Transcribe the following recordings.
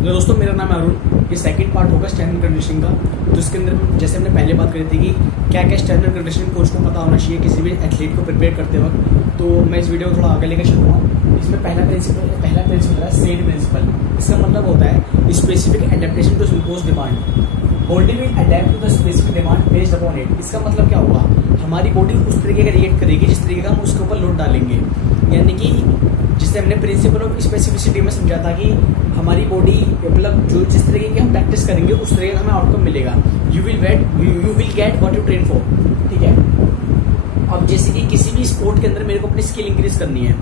Hello दोस्तों, मेरा नाम है अरुण। ये सेकंड पार्ट होगा स्ट्रेंथ कंडीशनिंग का। तो इसके अंदर जैसे हमने पहले बात करी थी कि क्या क्या स्ट्रेंथ कंडीशनिंग कोच को पता होना चाहिए किसी भी एथलीट को प्रिपेयर करते वक्त, तो मैं इस वीडियो को थोड़ा आगे लेकर चलूँगा। इसमें पहला प्रिंसिपल है सेट प्रिंसिपल। इसका मतलब होता है specific adaptation to impose demand. Body will adapt to the specific demand based upon it. इसका मतलब क्या होगा, हमारी बॉडी उस तरीके का रिएक्ट करेगी जिस तरीके का हम उसके ऊपर लोड डालेंगे। यानी कि जिससे हमने प्रिंसिपल ऑफ स्पेसिफिसिटी में समझा था कि हमारी बॉडी मतलब जो जिस तरीके की हम प्रैक्टिस करेंगे उस तरीके का हमें आउटकम मिलेगा। You will get what you train for. ठीक है। अब जैसे कि किसी भी स्पोर्ट के अंदर मेरे को अपनी स्किल इंक्रीज करनी है,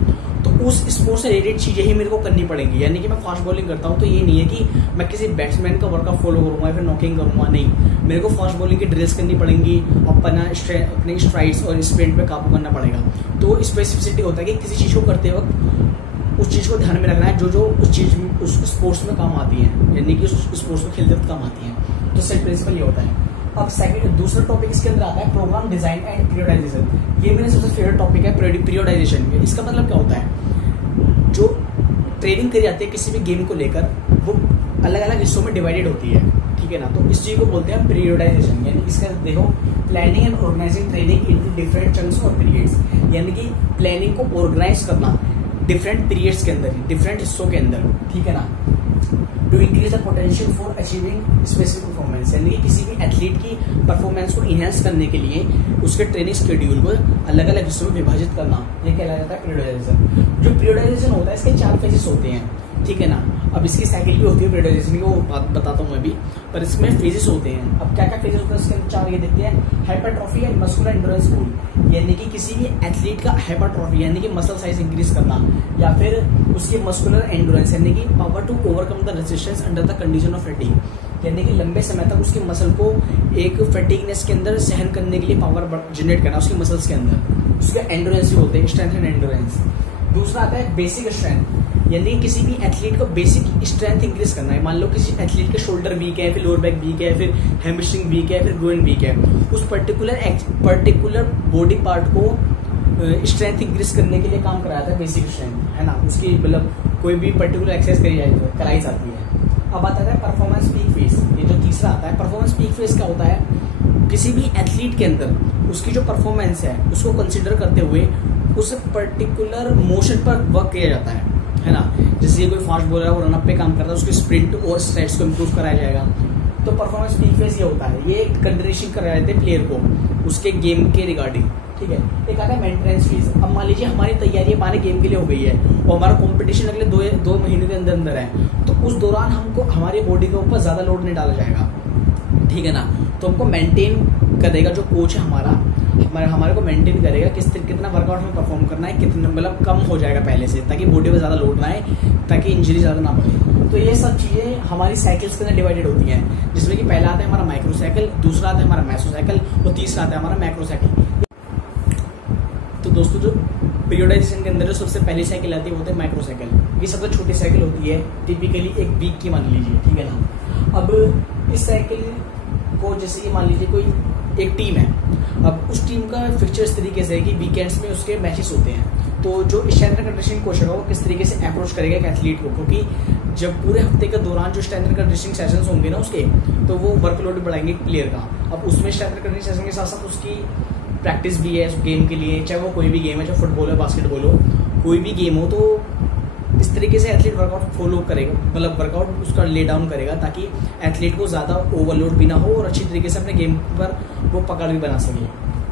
तो उस स्पोर्ट से रिलेटेड चीजें ही मेरे को करनी पड़ेंगी। यानी कि मैं फास्ट बॉलिंग करता हूँ तो ये नहीं है कि मैं किसी बैट्समैन का वर्कआउट फॉलो करूंगा या फिर नॉकिंग करूंगा, नहीं। मेरे को फास्ट बॉलिंग की ड्रिल्स करनी पड़ेंगी, अपने स्ट्राइड्स और स्प्रिंट पे काबू करना पड़ेगा। तो स्पेसिफिसिटी होता है कि किसी चीज को करते वक्त उस चीज को ध्यान में रखना है जो उस स्पोर्ट्स में काम आती है, यानी कि उस स्पोर्ट्स में खेलते वक्त काम आती है। तो सेट प्रिंसिपल ये होता है। अब दूसरा टॉपिक इसके अंदर आता है प्रोग्राम डिजाइन एंड पीरियोडाइजेशन। ये मेरा सबसे फेवरेट टॉपिक है, पीरियोडाइजेशन। इसका मतलब क्या होता है, जो ट्रेनिंग करी जाती है किसी भी गेम को लेकर वो अलग अलग हिस्सों में डिवाइडेड होती है। ठीक है ना। तो इस चीज को बोलते हैं पीरियोडाइजेशन। यानी इसका देखो, planning and organizing training into different chunks और पीरियड्स। यानी कि प्लानिंग को ऑर्गेनाइज करना डिफरेंट पीरियड्स के अंदर, डिफरेंट हिस्सों के अंदर। ठीक है ना। To increase the potential for achieving specific performance. यानी कि किसी भी एथलीट की परफॉर्मेंस को इनहेंस करने के लिए उसके ट्रेनिंग शेड्यूल को अलग अलग हिस्सों में विभाजित करना, ये कहलाया जाता है पीरियोडाइजेशन। जो पीरियोडाइजेशन होता है इसके 4 फेजेस होते हैं। ठीक है ना। अब इसकी साइकिल भी होती है पीरियोडाइजेशन की, वो बात बताता हूँ मैं भी, पर इसमें फेजेस होते हैं। अब क्या क्या फेजेस होते हैं इसके 4 ये देखते हैं। हाइपरट्रॉफी एंड मस्कुलर एंड्योरेंस गोल। यानी कि किसी भी एथलीट का हाइपरट्रॉफी यानी कि मसल साइज इंक्रीज करना, या फिर उसकी मस्कुलर एंड्योरेंस यानी कि power to overcome the resistance under the condition of fatigue. यानी कि लंबे समय तक उसकी मसल को एक फैटिगनेस के अंदर सहन करने के लिए पावर जनरेट करना उसकी मसल्स के अंदर, उसके एंड्योरेंस भी बोलते हैं, स्ट्रेंथ एंड एंड्योरेंस। दूसरा आता है बेसिक स्ट्रेंथ। यानी कि किसी भी एथलीट को बेसिक स्ट्रेंथ इंक्रीज करना है। मान लो किसी एथलीट के शोल्डर वीक है, फिर लोअर बैक वीक है, फिर हैमस्ट्रिंग वीक है, फिर ग्रोइन वीक है, उस पर्टिकुलर बॉडी पार्ट को स्ट्रेंथ इंक्रीज करने के लिए काम कराया था बेसिक स्ट्रेंथ, है ना। उसकी मतलब कोई भी पर्टिकुलर एक्सरसाइज कराई जाती है। अब आता है परफॉर्मेंस पीक फेज। ये जो तीसरा आता है परफॉर्मेंस पीक फेज, क्या होता है, किसी भी एथलीट के अंदर उसकी जो परफॉर्मेंस है उसको कंसिडर करते हुए उस पर्टिकुलर मोशन पर वर्क किया जाता है ना। जैसे कोई फास्ट बॉलर है वो रनअप पे काम करता है, उसके स्प्रिंट और स्ट्राइड्स को इम्प्रूव कराया जाएगा। तो परफॉर्मेंस पीक फेज ये होता है, ये कंडीशनिंग कराया जाते हैं प्लेयर को उसके गेम के रिगार्डिंग। ठीक है। एक आता है मेंटेनेंस फेज। अब मान लीजिए हमारी तैयारी हमारे गेम के लिए हो गई है और हमारा कंपटीशन अगले दो महीने के अंदर है, तो उस दौरान हमको हमारी बॉडी के ऊपर ज्यादा लोड नहीं डाला जाएगा। ठीक है ना। तो हमको मेंटेन करेगा जो कोच है हमारे को मेंटेन करेगा कितना वर्कआउट में परफॉर्म करना है, कितना मतलब कम हो जाएगा पहले से, ताकि बॉडी पे ज्यादा लोड ना आए, ताकि इंजरी ज्यादा ना पड़े। तो ये सब चीजें हमारी साइकिल्स के अंदर डिवाइडेड होती हैं, जिसमें कि पहला आता है हमारा माइक्रो साइकिल, दूसरा आता है हमारा मेसो साइकिल और तीसरा आता है हमारा मैक्रो साइकिल। तो दोस्तों, जो पीरियोडाइजेशन के अंदर जो सबसे पहली साइकिल आती है वो होती है माइक्रो साइकिल। ये सबसे छोटी साइकिल होती है, टिपिकली एक वीक की मान लीजिए। ठीक है ना। अब इस साइकिल को जैसे कि मान लीजिए कोई एक टीम है, अब उस टीम का फिक्चर इस तरीके से है कि वीकेंड्स में उसके मैचेस होते हैं। तो जो स्ट्रेंथ कंडीशनिंग कोच होगा वो किस तरीके से अप्रोच करेगा एक एथलीट को, क्योंकि जब पूरे हफ्ते के दौरान जो स्ट्रेंथ कंडीशनिंग सेशंस होंगे ना उसके, तो वो वर्कलोड बढ़ाएंगे प्लेयर का। अब उसमें स्ट्रेंथ कंडीशनिंग सेशन के साथ साथ उसकी प्रैक्टिस भी है उस गेम के लिए, चाहे वो कोई भी गेम है, चाहे फुटबॉल हो, बास्केटबॉल हो, कोई भी गेम हो। तो इस तरीके से एथलीट वर्कआउट फॉलो करेगा, मतलब वर्कआउट उसका ले डाउन करेगा, ताकि एथलीट को ज्यादा ओवरलोड भी ना हो और अच्छी तरीके से अपने गेम पर वो पकड़ भी बना सके।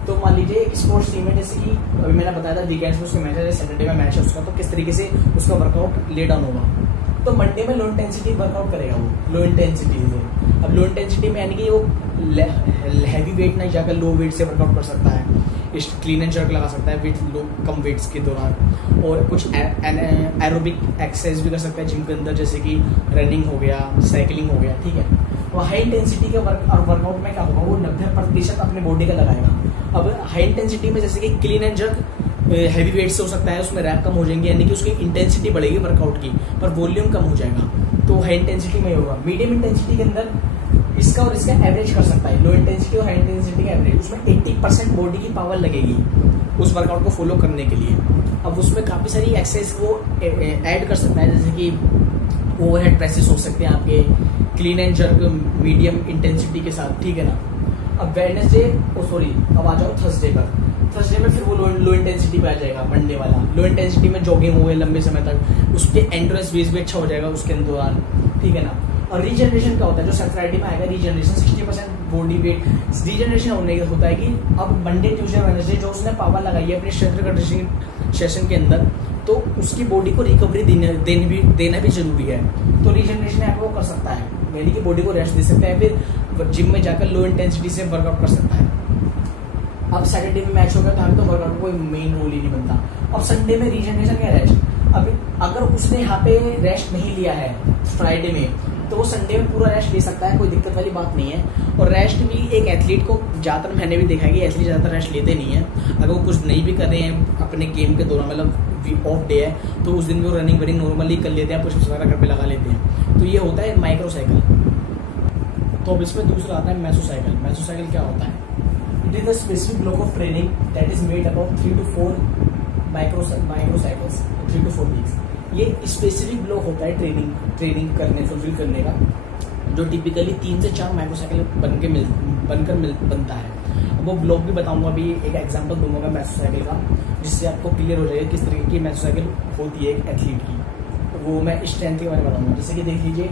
तो मान लीजिए एक स्पोर्ट्स टीम है, जैसे कि अभी मैंने बताया था वीकेंड्स में उसका मैच है, सैटरडे में मैच है उसका, तो किस तरीके से उसका वर्कआउट ले डाउन होगा। तो मंडे में लो इंटेंसिटी वर्कआउट करेगा वो, लो इंटेंसिटी से। अब लो इंटेंसिटी में यानी कि वो हैवी वेट नहीं जाकर लो वेट से वर्कआउट कर सकता है, क्लीन एंड जर्क लगा सकता है वेट कम वेट्स के दौरान, और कुछ एरोबिक एक्सरसाइज भी कर सकता है जिम के अंदर, जैसे कि रनिंग हो गया, साइकिलिंग हो गया। ठीक है। तो हाई इंटेंसिटी के वर्कआउट में क्या होगा, वो 90% अपने बॉडी का लगाएगा। अब हाई इंटेंसिटी में जैसे कि clean and jerk heavy weight से हो सकता है, उसमें रैप कम हो जाएंगे, यानी कि उसकी इंटेंसिटी बढ़ेगी वर्कआउट की, पर वॉल्यूम कम हो जाएगा। तो हाई इंटेंसिटी में होगा। मीडियम इंटेंसिटी के अंदर इसका और इसका एवरेज कर सकता है, लो इंटेंसिटी और हाई इंटेंसिटी का एवरेज। उसमें 80% बॉडी की पावर लगेगी उस वर्कआउट को फॉलो करने के लिए। अब उसमें काफी सारी एक्सरसाइज वो ऐड कर सकता है, जैसे कि ओवरहेड प्रेसेस हो सकते हैं आपके clean and jerk medium intensity के साथ, ठीक है ना। अब वेडनेसडे अब आ जाओ थर्सडे पर। थर्सडे में फिर वो लो इंटेंसिटी पे आ जाएगा, मंडे वाला। लो इंटेंसिटी में जॉगिंग हो गई लंबे समय तक, उसके एंड्योरेंस बेस भी अच्छा हो जाएगा उसके दौरान, ठीक है ना। और रीजनरेशन क्या होता है, जो सैटरडे में आएगा रीजनरेशन 60% बॉडी वेट रीजनरेशन होने का होता है कि अब मंडे ट्यूसडे वेडनेसडे जो उसने पावर लगाई है अपने स्ट्रेंथ कंडीशनिंग सेशन के अंदर, तो उसकी बॉडी को रिकवरी देना भी जरूरी है। तो रीजनरेशन है वो कर सकता है, यानी कि बॉडी को रेस्ट दे सकता है, फिर जिम में जाकर लो इंटेंसिटी से वर्कआउट कर सकता है। अब सैटरडे में मैच होगा तो हमें तो वर्कआउट कोई मेन रोल ही नहीं बनता। अब संडे में रीजनरेशन क्या रेस्ट। अब अगर उसने यहाँ पे रेस्ट नहीं लिया है फ्राइडे में, तो वो संडे में पूरा रेस्ट ले सकता है, कोई दिक्कत वाली बात नहीं है। और रेस्ट भी एक एथलीट को ज्यादातर मैंने भी देखा है कि एथलीट ज्यादातर रेस्ट लेते नहीं है। अगर वो कुछ नहीं भी कर रहे हैं अपने गेम के दौरान, मतलब ऑफ डे है, तो उस दिन भी वो रनिंग वनिंग नॉर्मली कर लेते हैं, पुशअप्स वगैरह घर पे लगा लेते हैं। तो ये होता है माइक्रो साइकिल। तो अब इसमें दूसरा आता है मेसोसाइकिल। मेसोसाइकिल क्या होता है? It is the specific block of training that is made about 3 to 4 माइक्रोसाइकिल्स 3 to 4 weeks. ये स्पेसिफिक ब्लॉक होता है ट्रेनिंग करने फुलफिल करने का, जो टिपिकली 3 से 4 माइक्रोसाइकिल बनता है। वो ब्लॉक भी बताऊंगा, अभी एक एग्जांपल दूंगा मेसोसाइकिल का, जिससे आपको क्लियर हो जाएगा किस तरीके की मेसोसाइकिल होती है एक एथलीट की। वो मैं स्ट्रेंथ के बारे में बताऊंगा। जैसे कि देख लीजिए,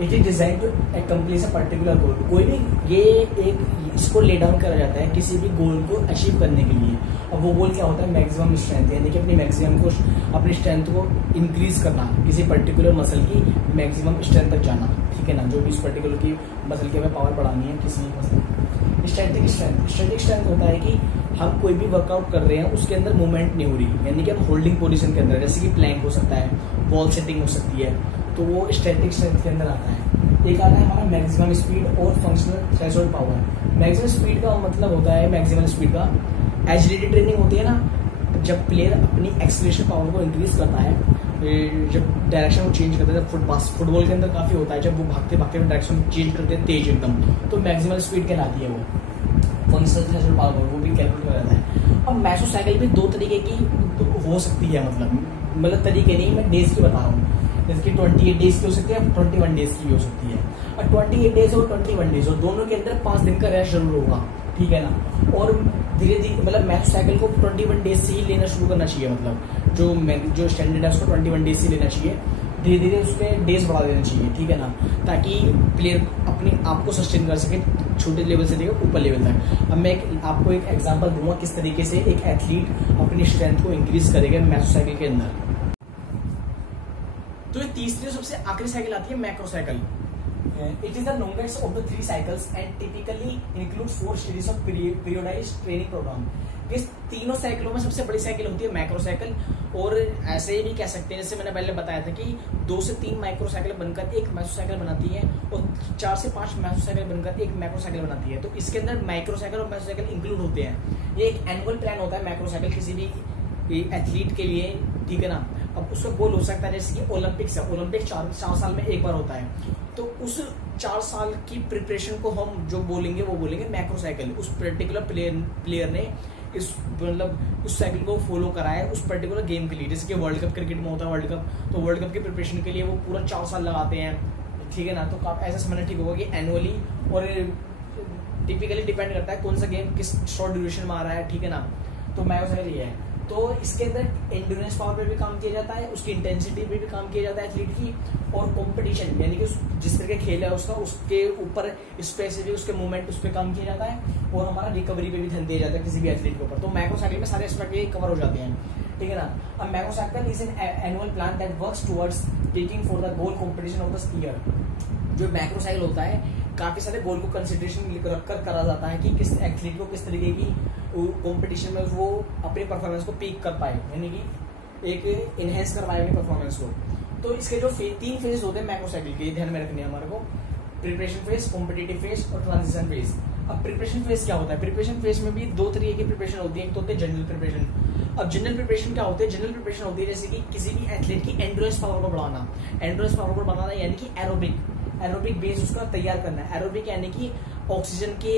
it is design to accomplish a particular goal. कोई भी ये एक इसको ले डाउन करा जाता है किसी भी गोल को अचीव करने के लिए। अब वो गोल क्या होता है? मैक्सिमम स्ट्रेंथ, यानी कि अपनी स्ट्रेंथ को इंक्रीज करना, किसी पर्टिकुलर मसल की मैक्सिमम स्ट्रेंथ तक जाना, ठीक है ना। जो भी इस पर्टिकुलर की मसल की हमें पावर बढ़ानी है किसी मसल। स्टैटिक स्ट्रेंथ होता है कि हम कोई भी वर्कआउट कर रहे हैं उसके अंदर मूवमेंट नहीं हो रही, यानी कि हम होल्डिंग पोजीशन के अंदर, जैसे कि प्लैंक हो सकता है, वॉल सेटिंग हो सकती है, तो वो स्टैटिक स्ट्रेंथ के अंदर आता है। एक आता है हमारा मैक्सिमम स्पीड और functional threshold power. Maximum speed का मतलब होता है, मैक्सिमम स्पीड का एजिलिटी ट्रेनिंग होती है ना, जब प्लेयर अपनी एक्सीलरेशन पावर को इंक्रीज करता है, जब डायरेक्शन को चेंज करता है, फुटबॉल के अंदर काफी होता है, जब वो भागते भागते डायरेक्शन चेंज करते हैं तेज एकदम, तो मैक्सिमम स्पीड कहलाती है वो। फंक्शनल थ्रेशोल्ड पावर वो भी कैलकुलेट किया जाता है। अब मेसोसाइकिल भी 2 तरीके की हो सकती है, मतलब तरीके नहीं, मैं डेज की बता रहा हूँ। जैसे कि 28 डेज की हो सकती है, 21 डेज की भी हो सकती है। और 28 डेज और 21 डेज और दोनों के अंदर 5 दिन का रेस्ट जरूर होगा, ठीक है ना। और धीरे धीरे मतलब मेसोसाइकिल को 21 डेज से ही लेना शुरू करना चाहिए, मतलब जो स्टैंडर्ड है उसको 21 डेज से लेना चाहिए। धीरे धीरे उसमें डेज बढ़ा देना चाहिए, ठीक है ना, ताकि प्लेयर अपने आप को सस्टेन कर सके छोटे लेवल से लेकर ऊपर लेवल तक। अब मैं आपको एक एग्जांपल दूंगा किस तरीके से एक एथलीट अपनी स्ट्रेंथ को इंक्रीज करेगा मेसोसाइकिल के अंदर। तो ये तीसरी सबसे आखिरी साइकिल आती है macrocycle. It is the longest of the 3 cycles and typically includes 4 series of periodized training program. इस तीनों साइकिलों में सबसे बड़ी साइकिल होती है मैक्रोसाइकिल, और ऐसे ही भी कह सकते हैं, जैसे मैंने पहले बताया था कि 2 से 3 माइक्रोसाइकिल बनकर एक मेसोसाइकिल बनाती है, और 4 से 5 मेसोसाइकिल बनकर एक मैक्रोसाइकिल बनाती है। तो इसके अंदर माइक्रोसाइकिल और मेसोसाइकिल इंक्लूड होते हैं। ये एक एनुअल प्लान होता है मैक्रोसाइकिल किसी भी एथलीट के लिए, ठीक है ना। अब उसका गोल हो सकता है, जैसे कि ओलंपिक्स है, ओलंपिक 4 साल में एक बार होता है, तो उस 4 साल की प्रिपरेशन को हम जो बोलेंगे वो बोलेंगे मैक्रोसाइकिल। उस पर्टिकुलर प्लेयर ने उस साइकिल को फॉलो करा है उस पर्टिकुलर गेम के लिए। जैसे कि वर्ल्ड कप क्रिकेट में होता है, वर्ल्ड कप, तो वर्ल्ड कप की प्रिपरेशन के लिए वो पूरा 4 साल लगाते हैं, ठीक है ना। तो ऐसा समझना ठीक होगा कि एनुअली, और टिपिकली डिपेंड करता है कौन सा गेम किस शॉर्ट ड्यूरेशन में आ रहा है, ठीक है ना। तो मैक्रोसाइकिल ये है। तो इसके अंदर एंड्योरेंस पावर पे भी काम किया जाता है, उसकी इंटेंसिटी पे भी काम किया जाता है एथलीट की, और कंपटीशन यानी कि जिस तरह का खेल है उसका, उसके ऊपर स्पेसिफिक उसके मूवमेंट उस पर काम किया जाता है, और हमारा रिकवरी पे भी ध्यान दिया जाता है किसी भी एथलीट के ऊपर। तो मैक्रोसाइकिल में सारे एस्पेक्ट ये कवर हो जाते हैं, ठीक है ना। अब macrocycle is an annual plan that works towards taking for the goal competition of the skier. जो मैक्रोसाइकिल होता है काफी सारे गोल को कंसिडरेशन रखकर करा जाता है कि किस एथलीट को किस तरीके की कंपटीशन में वो अपनी परफॉर्मेंस को पीक कर पाए, यानी कि एक इनहेंस कर पाए अपनी परफॉर्मेंस को। तो इसके जो 3 फेज होते हैं मैक्रोसाइकिल के, ध्यान में रखने हमारे को, प्रिपरेशन फेज, कॉम्पिटिटिव फेज और ट्रांजिशन फेज। अब प्रिपरेशन फेज क्या होता है? प्रिपरेशन फेज में भी 2 तरीके की प्रिपरेशन होती है। एक तो होती है जनरल प्रिपरेशन। अब जनरल प्रिपरेशन क्या होती है? जनरल प्रिपरेशन होती है जैसे कि किसी भी एथलीट की एंड्योरेंस पावर को बढ़ाना, एंड्योरेंस पावर को बढ़ाना यानी कि एरोबिक बेस उसका तैयार करना है। एरोबिक यानी कि ऑक्सीजन के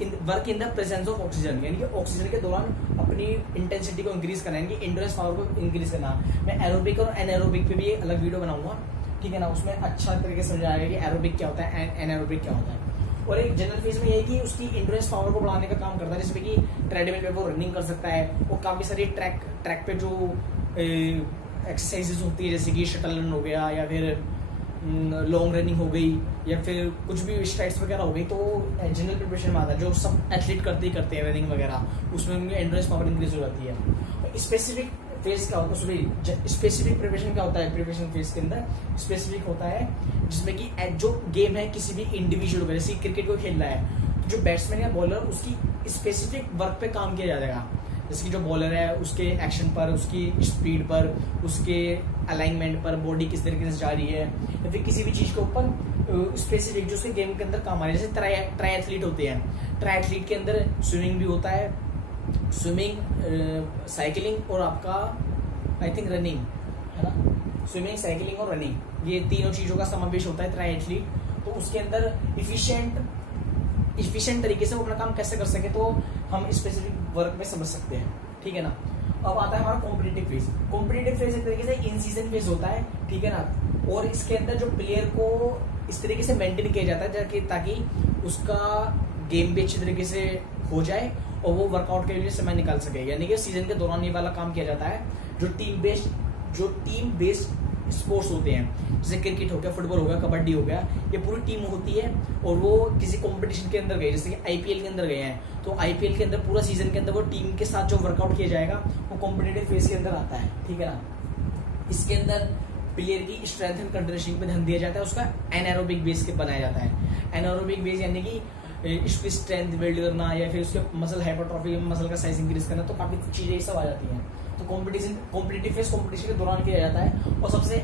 work in the presence of oxygen, यानी कि ऑक्सीजन के दौरान अपनी इंटेंसिटी को इंक्रीज करना, यानी कि एंड्योरेंस पावर को इंक्रीज करना। मैं एरोबिक और एनारोबिक पे भी अलग वीडियो बनाऊंगा, ठीक है ना। उसमें अच्छा तरीके से समझाया गया कि एरोबिक क्या होता है, एनारोबिक क्या होता है। और एक जनरल फेज में ये है कि उसकी इंड्योरेंस पावर को बढ़ाने का काम करता है, जिसमें कि ट्रेडमिल पे वो रनिंग कर सकता है, और काफी सारी ट्रैक पे जो एक्सरसाइजेज होती है, जैसे कि शटल रन हो गया, या फिर लॉन्ग रनिंग हो गई, या फिर कुछ भी स्ट्राइड्स वगैरह हो गई, तो जनरल प्रिपरेशन में आता है, जो सब एथलीट करते हैं रनिंग वगैरह, उसमें उनकी एंड्योरेंस पावर इंक्रीज हो जाती है। स्पेसिफिक फेज क्या होता है, स्पेसिफिक प्रिपरेशन क्या होता है, प्रिपरेशन फेज के अंदर स्पेसिफिक होता है जिसमें कि जो गेम है किसी भी इंडिविजुअल को, जैसे क्रिकेट को खेल रहा है, तो जो बैट्समैन या बॉलर उसकी स्पेसिफिक वर्क पे काम किया जाएगा, जैसे कि जो बॉलर है उसके एक्शन पर, उसकी स्पीड पर, उसके अलाइनमेंट पर, बॉडी किस तरीके से जा रही है, या फिर किसी भी चीज के ऊपर स्पेसिफिक जो उसके गेम के अंदर काम आ रहा है। जैसे ट्राई एथलीट होते हैं, ट्राई एथलीट के अंदर स्विमिंग भी होता है, स्विमिंग, साइकिलिंग और आपका आई थिंक रनिंग है ना, स्विमिंग, साइकिलिंग और रनिंग, ये तीनों चीजों का समावेश होता है ट्राई एथलीट। तो उसके अंदर इफिशिएंट तरीके से वो अपना काम कैसे कर सके, तो हम स्पेसिफिक वर्क में समझ सकते हैं, ठीक है ना। अब आता है हमारा कॉम्पिटिटिव फेज। कॉम्पिटिटिव फेज एक तरीके से इन सीजन फेज होता है, ठीक है ना, और इसके अंदर जो प्लेयर को इस तरीके से मेंटेन किया जाता है ताकि उसका गेम भी अच्छी तरीके से हो जाए और वो वर्कआउट के लिए समय निकाल सके। यानी कि सीजन के दौरान ये वाला काम किया जाता है, जो टीम बेस्ड स्पोर्ट्स होते हैं, जैसे क्रिकेट हो गया, फुटबॉल हो गया, कबड्डी हो गया, ये पूरी टीम होती है और वो किसी कंपटीशन के अंदर गए, जैसे कि आईपीएल के अंदर गए हैं, तो आईपीएल के अंदर पूरा सीजन के अंदर वो टीम के साथ जो वर्कआउट किया जाएगा वो कॉम्पिटिटिव फेज के अंदर आता है, ठीक है ना। इसके अंदर प्लेयर की स्ट्रेंथ एंड कंडीशनिंग पे ध्यान दिया जाता है, उसका एनारोबिक बेस के बनाया जाता है। एनारोबिक बेस यानी कि उसकी स्ट्रेंथ बिल्ड करना, या फिर उसके मसल हाइपरट्रॉफी, मसल का साइज इंक्रीज करना, तो काफी चीजें सब आ जाती हैं। तो कॉम्पिटिटिव फेज कॉम्पिटिशन के दौरान किया जाता है। और सबसे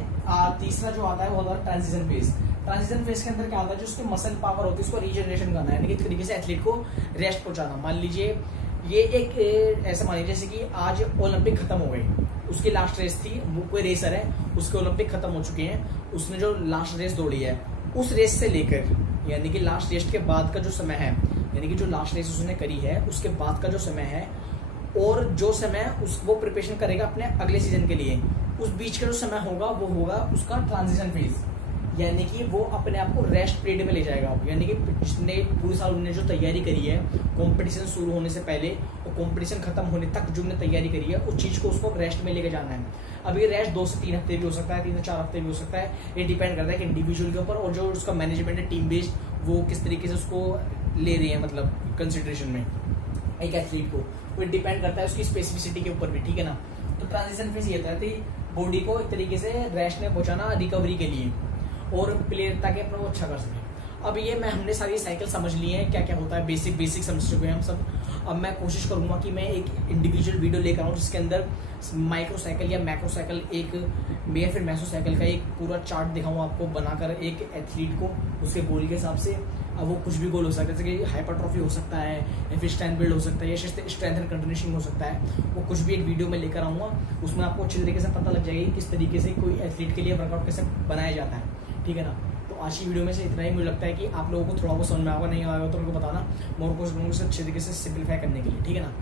तीसरा जो आता है वो होता है ट्रांजिशन फेज। ट्रांजिशन फेज के अंदर क्या होता है, जो उसकी मसल पावर होती है उसको रीजनरेशन करना है, यानी कि एक तरीके से एथलीट को रेस्ट पहुंचाना। मान लीजिए ये एक ऐसा मान लीजिए जैसे कि आज ओलंपिक खत्म हो गई, उसकी लास्ट रेस थी, वो कोई रेसर है, उसके ओलंपिक खत्म हो चुके हैं, उसने जो लास्ट रेस दौड़ी है, उस रेस से लेकर यानी कि लास्ट रेस के बाद का जो समय है, यानी कि जो लास्ट रेस उसने करी है उसके बाद का जो समय है, और जो समय वो प्रिपरेशन करेगा अपने अगले सीजन के लिए, उस बीच का जो समय होगा वो होगा उसका ट्रांजिशन फेज, यानी कि वो अपने आप को रेस्ट पीरियड में ले जाएगा। यानी कि जिसने पूरे साल उन्होंने जो तैयारी करी है कंपटीशन शुरू होने से पहले और कंपटीशन खत्म होने तक जो उन्होंने तैयारी करी है, उस चीज को उसको रेस्ट में लेके जाना है। अब ये रेस्ट 2 से 3 हफ्ते भी हो सकता है, 3 से 4 हफ्ते भी हो सकता है, ये डिपेंड करता है कि इंडिविजुअल के ऊपर, और जो उसका मैनेजमेंट है टीम बेस्ड, वो किस तरीके से उसको ले रही है, मतलब कंसिडरेशन में एक एथलीट को, वो डिपेंड करता है उसकी स्पेसिफिसिटी के ऊपर भी, ठीक है ना। तो ट्रांजिशन फेज ये था कि बॉडी को एक तरीके से रेस्ट में पहुंचाना रिकवरी के लिए, और प्लेयर ताकि अपना वो अच्छा कर सके। अब ये हमने सारी साइकिल समझ ली है, क्या क्या होता है, बेसिक समझ चुके हैं हम सब। अब मैं कोशिश करूंगा कि मैं एक इंडिविजुअल वीडियो लेकर आऊँ जिसके अंदर माइक्रो साइकिल या मैक्रो साइकिल या फिर मैसो साइकिल का एक पूरा चार्ट दिखाऊँ आपको बनाकर, एक एथलीट को उसके गोल के हिसाब से। अब वो कुछ भी गोल हो सकता है, जैसे कि हाइपरट्रॉफी हो सकता है, या फिर स्ट्रेंथ बिल्ड हो सकता है, या स्ट्रेंथ एंड कंडीशनिंग हो सकता है, वो कुछ भी एक वीडियो में लेकर आऊँगा, उसमें आपको अच्छी तरीके से पता लग जाएगी किस तरीके से कोई एथलीट के लिए वर्कआउट कैसे बनाया जाता है, ठीक है ना। तो आज की वीडियो में से इतना ही। मुझे लगता है कि आप लोगों को थोड़ा बहुत समझ में आएगा, नहीं आएगा तो उनको बताना, मैं और कोशिश करूँगा अच्छे तरीके से सिंप्लीफाई करने के लिए, ठीक है ना।